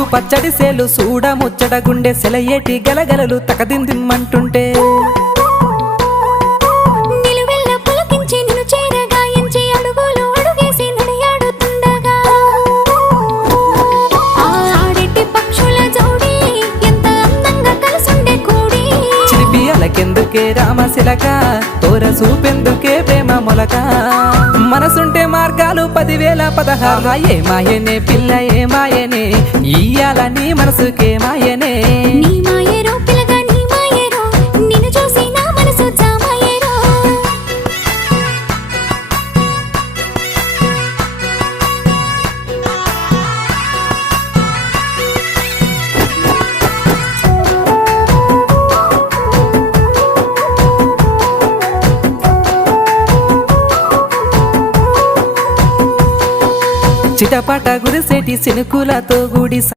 ముద్దు పచ్చడి సేలు సూడ ముచ్చట గుండె సెలయేటి గలగలలు తకదిందిమ్మంటుంటే కెందుకే రామశిలక తోర సూపెందుకే ప్రేమ మొలక మనసుంటే మార్గాలు 10,016 ఏ మాయనే పిల్ల ఏ మాయనే ఇయ్యాల నీ మనసుకే మాయనే నీ మాయరో పిల్లగా నీ మాయరో నిన్ను చూసి నా మనసు జామాయరో చిటపట గురిసేటి సినుకులతో గుడి